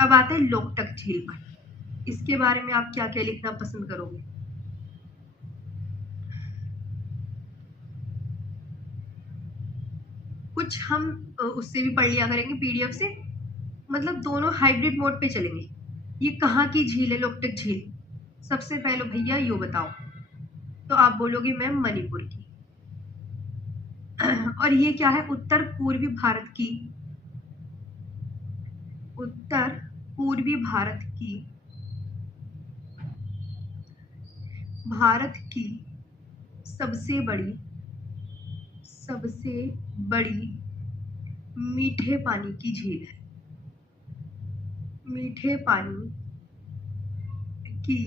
अब आते हैं लोकटक झील पर। इसके बारे में आप क्या क्या लिखना पसंद करोगे? कुछ हम उससे भी पढ़ लिया करेंगे पीडीएफ से, मतलब दोनों हाइब्रिड मोड पे चलेंगे। ये कहाँ की झील है लोकटक झील? सबसे पहले भैया यो बताओ, तो आप बोलोगे मैम मणिपुर की। और ये क्या है? उत्तर पूर्वी भारत की, उत्तर पूर्वी भारत की सबसे बड़ी मीठे पानी की झील है। मीठे पानी की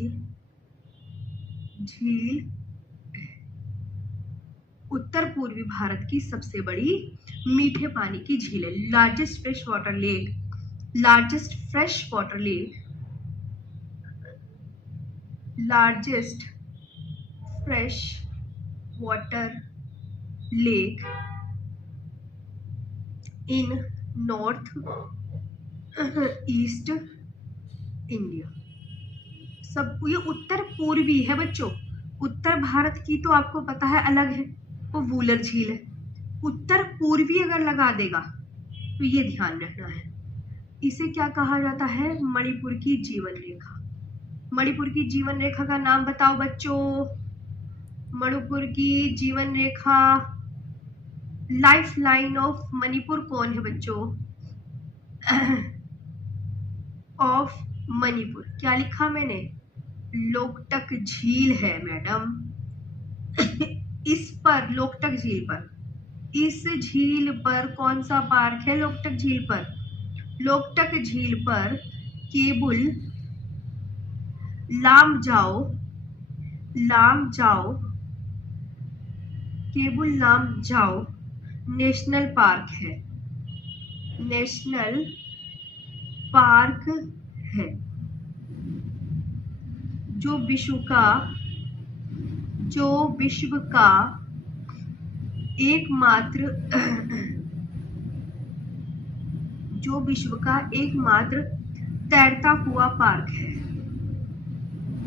झील उत्तर पूर्वी भारत की सबसे बड़ी मीठे पानी की झील है। Largest fresh water lake, largest fresh water lake in north east India. सब ये उत्तर पूर्वी है बच्चों। उत्तर भारत की तो आपको पता है अलग है, वो वूलर झील है। उत्तर पूर्वी अगर लगा देगा तो ये ध्यान रखना है, इसे क्या कहा जाता है? मणिपुर की जीवन रेखा। मणिपुर की जीवन रेखा का नाम बताओ बच्चों। मणिपुर की जीवन रेखा, लाइफ लाइन ऑफ मणिपुर कौन है बच्चों? ऑफ मणिपुर क्या लिखा मैंने? लोकटक झील है मैडम। इस पर, लोकटक झील पर, इस झील पर कौन सा पार्क है? लोकटक झील पर, लोकटक झील पर केबुल लामजाओ नेशनल पार्क है। नेशनल पार्क है, जो विश्व का एकमात्र तैरता हुआ पार्क है।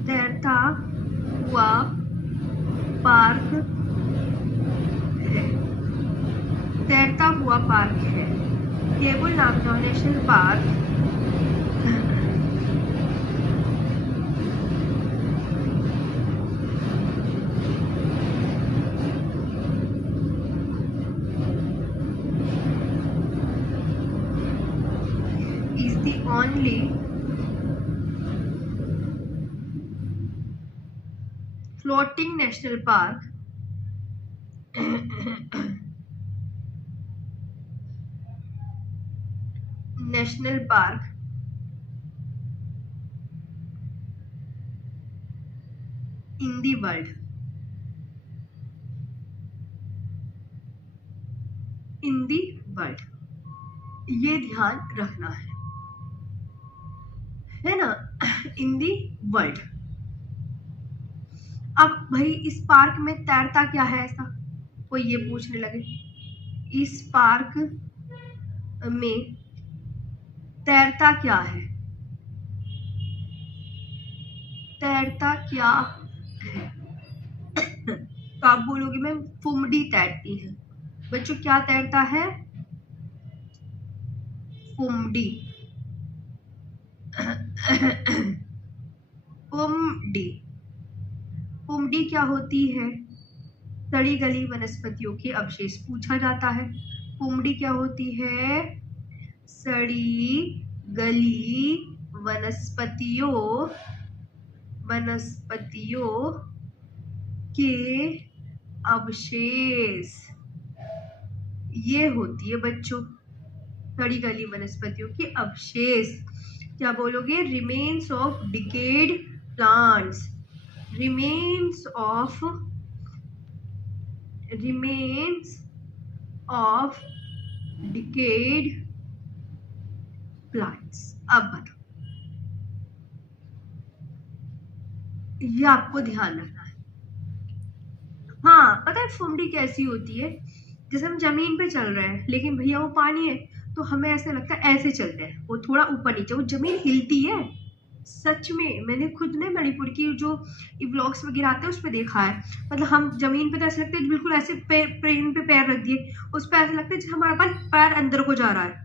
तैरता हुआ पार्क है। Keibul Lamjao national park is the only floating national park in the world. ये ध्यान रखना है ना, इन दी वर्ल्ड। अब भाई इस पार्क में तैरता क्या है, ऐसा कोई ये पूछने लगे, इस पार्क में तैरता क्या है? तो आप बोलोगे मैम फुमडी तैरती है। बच्चों क्या तैरता है? फुमडी। फुमडी क्या होती है? सड़ी गली वनस्पतियों के अवशेष पूछा जाता है। फुमडी क्या होती है? सड़ी गली वनस्पतियों के अवशेष, ये होती है बच्चों सड़ी गली वनस्पतियों के अवशेष। क्या बोलोगे? Remains of decade plants. Remains of decade plants. अब बताओ, ये आपको ध्यान रखना है। हाँ पता है फुमडी कैसी होती है? जैसे हम जमीन पे चल रहे हैं लेकिन भैया वो पानी है, तो हमें ऐसा लगता है ऐसे चलते हैं, वो थोड़ा ऊपर नीचे, वो जमीन हिलती है। सच में मैंने खुद ने मणिपुर की जो व्लॉग्स वगैरह आते हैं उस पर देखा है। मतलब हम जमीन पे तो ऐसा लगता है बिल्कुल ऐसे प्लेन पे पैर रख दिए, उस पर ऐसा लगता है जैसे हमारा पैर अंदर को जा रहा है।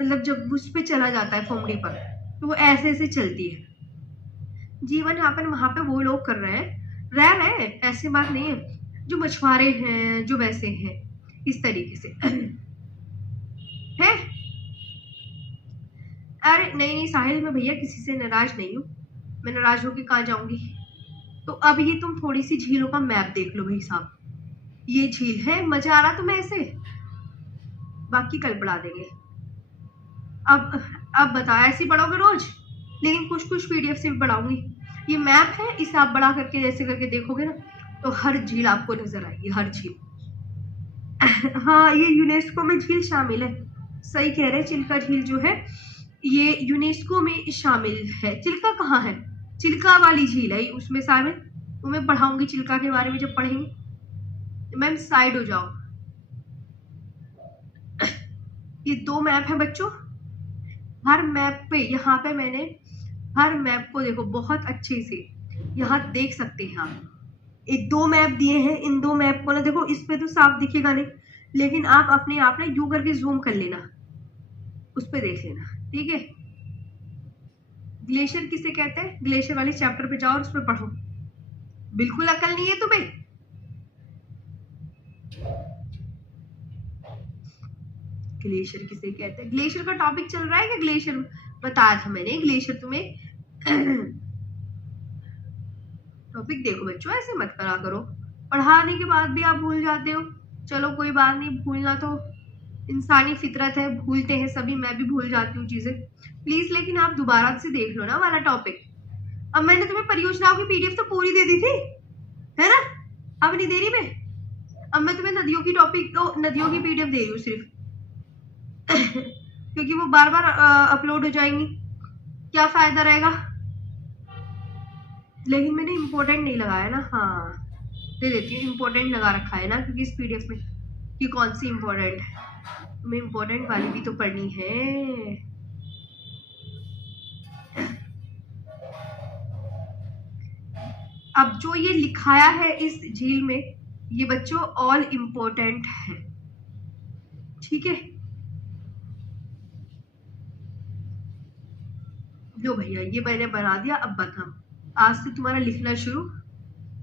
मतलब जब उस पर चला जाता है फुमडी पर, तो वो ऐसे ऐसे चलती है। जीवन यापन वहां पे वो लोग कर रहे हैं, रह रहे हैं, ऐसी बात नहीं है, जो मछुआरे हैं, जो वैसे हैं, इस तरीके से है। अरे नहीं साहिल, मैं भैया किसी से नाराज नहीं हूँ, मैं नाराज होके कहाँ जाऊंगी। तो अब ये तुम थोड़ी सी झीलों का मैप देख लो भाई साहब, ये झील है, मजा आ रहा तुम्हें ऐसे? बाकी कल पढ़ा देंगे। अब बताओ ऐसे ही पढ़ोगे रोज? लेकिन कुछ पीडीएफ से भी पढ़ाऊंगी। ये मैप है, इसे आप बड़ा करके जैसे करके देखोगे ना, तो हर झील आपको नजर आएगी, हर झील। हाँ ये यूनेस्को में झील शामिल है, सही कह रहे हैं। चिल्का झील जो है ये यूनेस्को में शामिल है। चिल्का कहाँ है? चिल्का वाली झील है उसमें शामिल। तो मैं पढ़ाऊंगी चिल्का के बारे में जब पढ़ेंगे। मैम साइड हो जाओ। ये 2 मैप है बच्चों। हर मैप पे, यहाँ पे मैंने हर मैप को देखो बहुत अच्छे से, यहाँ देख सकते हैं आप। एक 2 मैप दिए हैं, इन 2 मैप को ना देखो, इस पे तो साफ दिखेगा नहीं, लेकिन आप अपने आप ना यू करके जूम कर लेना, उस पे देख लेना, ठीक है। ग्लेशियर किसे कहते हैं? ग्लेशियर वाले चैप्टर पे जाओ और उस पे पढ़ो। बिल्कुल अकल नहीं है तुम्हें। ग्लेशियर किसे कहते हैं? ग्लेशियर का टॉपिक चल रहा है क्या? ग्लेशियर बताया था मैंने, ग्लेशियर तुम्हें टॉपिक देखो बच्चों, ऐसे मत करा करो, पढ़ाने के बाद भी आप भूल जाते हो। चलो कोई बात नहीं, भूलना तो इंसानी फितरत है, भूलते हैं सभी, मैं भी भूल जाती हूँ चीजें। प्लीज लेकिन आप दोबारा से देख लो ना वाला टॉपिक। अब मैंने तुम्हें परियोजनाओं की पीडीएफ तो पूरी दे दी थी, है ना? अब नहीं दे रही मैं, अब मैं तुम्हें नदियों की पीडीएफ दे रही हूँ सिर्फ। क्योंकि वो बार बार अपलोड हो जाएंगी, क्या फायदा रहेगा। लेकिन मैंने इम्पोर्टेंट नहीं लगाया ना, हाँ दे देती हूँ, इम्पोर्टेंट लगा रखा है ना, क्योंकि इस पीडीएफ में कि कौन सी इम्पोर्टेंट है, हमें इम्पोर्टेंट वाली भी तो पढ़नी है। अब जो ये लिखाया है इस झील में, ये बच्चों ऑल इम्पोर्टेंट है, ठीक है। लो भैया ये मैंने बना दिया, अब बताओ आज से तुम्हारा लिखना शुरू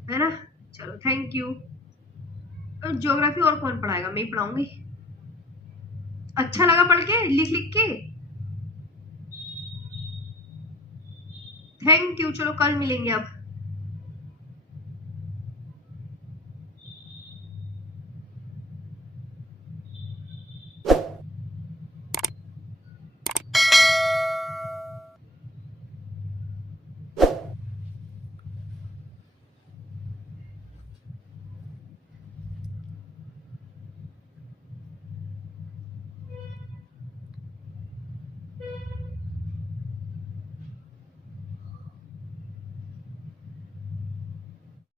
है ना। चलो थैंक यू। ज्योग्राफी और कौन पढ़ाएगा, मैं ही पढ़ाऊंगी। अच्छा लगा पढ़ के, लिख लिख के। थैंक यू, चलो कल मिलेंगे अब।